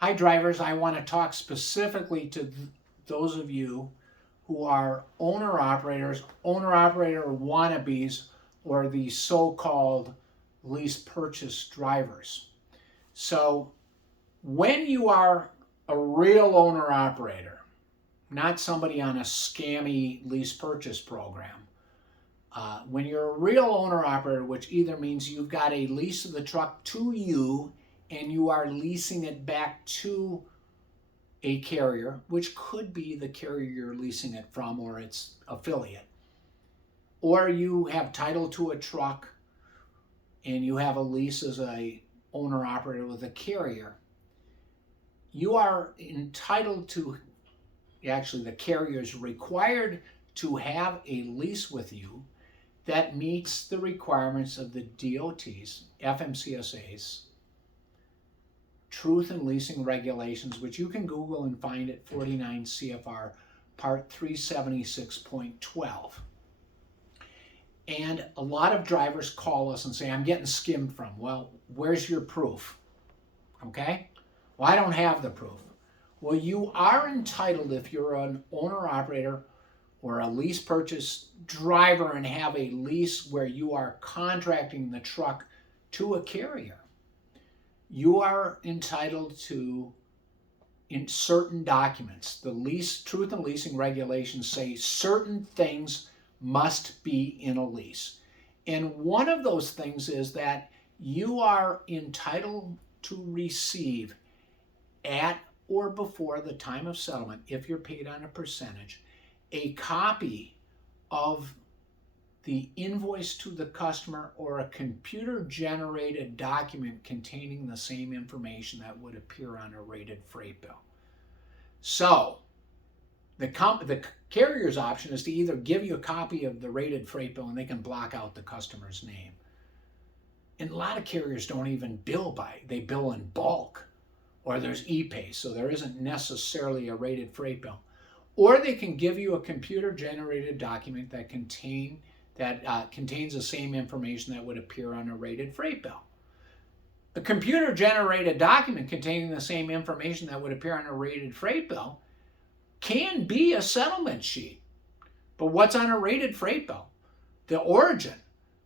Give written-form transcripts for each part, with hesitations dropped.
Hi drivers, I want to talk specifically to those of you who are owner-operators, owner-operator wannabes, or the so-called lease purchase drivers. So when you are a real owner-operator, not somebody on a scammy lease purchase program, when you're a real owner-operator, which either means you've got a lease of the truck to you and you are leasing it back to a carrier, which could be the carrier you're leasing it from or its affiliate, or you have title to a truck and you have a lease as a owner operator with a carrier, you are entitled to, actually the carrier is required to have a lease with you that meets the requirements of the DOT's, FMCSA's, Truth in Leasing Regulations, which you can Google and find at 49 CFR Part 376.12. And a lot of drivers call us and say, I'm getting skimmed from. Well, where's your proof? Okay? Well, I don't have the proof. Well, you are entitled, if you're an owner-operator or a lease purchase driver and have a lease where you are contracting the truck to a carrier, you are entitled to, in certain documents, the lease, Truth in Leasing Regulations say certain things must be in a lease. And one of those things is that you are entitled to receive at or before the time of settlement, if you're paid on a percentage, a copy of the invoice to the customer or a computer-generated document containing the same information that would appear on a rated freight bill. So the carrier's option is to either give you a copy of the rated freight bill and they can block out the customer's name. And a lot of carriers don't even bill they bill in bulk, or there's e-pay, so there isn't necessarily a rated freight bill. Or they can give you a computer-generated document that contains the same information that would appear on a rated freight bill. A computer-generated document containing the same information that would appear on a rated freight bill can be a settlement sheet. But what's on a rated freight bill? The origin,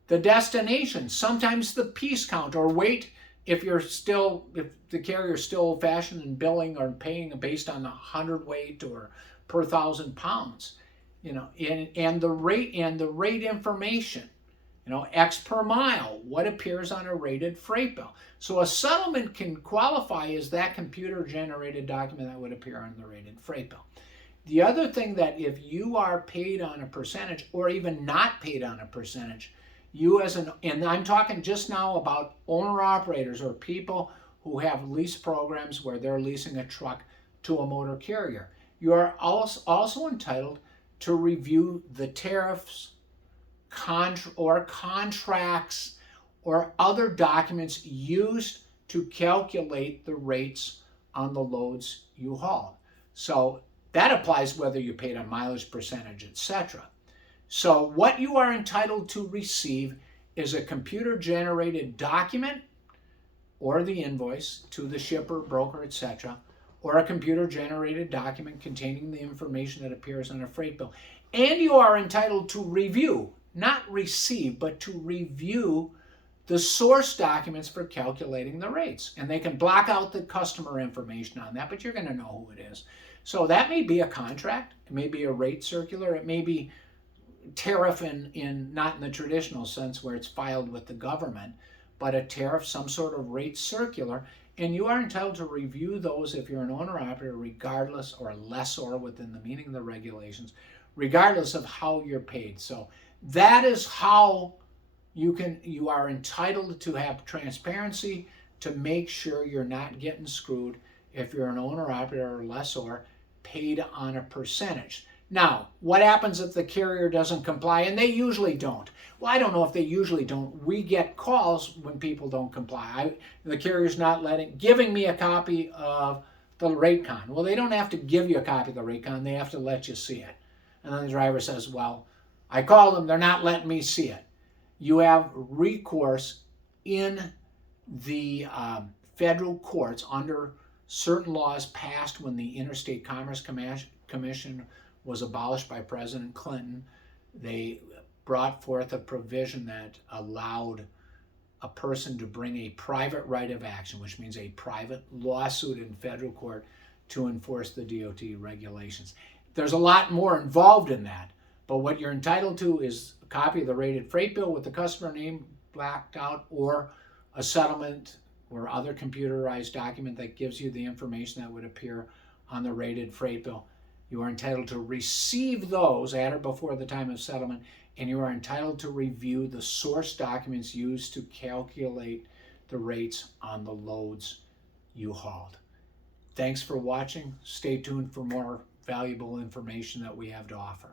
the destination, sometimes the piece count or weight if the carrier's still old-fashioned and billing or paying based on the hundredweight or per 1,000 pounds. And the rate information, X per mile, what appears on a rated freight bill. So a settlement can qualify as that computer-generated document that would appear on the rated freight bill. The other thing, that if you are paid on a percentage or even not paid on a percentage, and I'm talking just now about owner-operators or people who have lease programs where they're leasing a truck to a motor carrier, you are also entitled to review the tariffs or contracts or other documents used to calculate the rates on the loads you haul. So that applies whether you paid a mileage percentage, etc. So what you are entitled to receive is a computer-generated document or the invoice to the shipper, broker, etc., or a computer-generated document containing the information that appears on a freight bill. And you are entitled to review, not receive, but to review the source documents for calculating the rates. And they can block out the customer information on that, but you're going to know who it is. So that may be a contract, it may be a rate circular, it may be tariff in not in the traditional sense where it's filed with the government, but a tariff, some sort of rate circular. And you are entitled to review those if you're an owner-operator, regardless, or a lessor within the meaning of the regulations, regardless of how you're paid. So that is how you are entitled to have transparency to make sure you're not getting screwed if you're an owner-operator or lessor paid on a percentage. Now, what happens if the carrier doesn't comply? And they usually don't. Well, I don't know if they usually don't. We get calls when people don't comply. The carrier's not giving me a copy of the rate con. Well, they don't have to give you a copy of the rate con. They have to let you see it. And then the driver says, well, I called them. They're not letting me see it. You have recourse in the federal courts under certain laws passed when the Interstate Commerce Commission was abolished by President Clinton. They brought forth a provision that allowed a person to bring a private right of action, which means a private lawsuit in federal court to enforce the DOT regulations. There's a lot more involved in that, but what you're entitled to is a copy of the rated freight bill with the customer name blacked out, or a settlement or other computerized document that gives you the information that would appear on the rated freight bill. You are entitled to receive those at or before the time of settlement, and you are entitled to review the source documents used to calculate the rates on the loads you hauled. Thanks for watching. Stay tuned for more valuable information that we have to offer.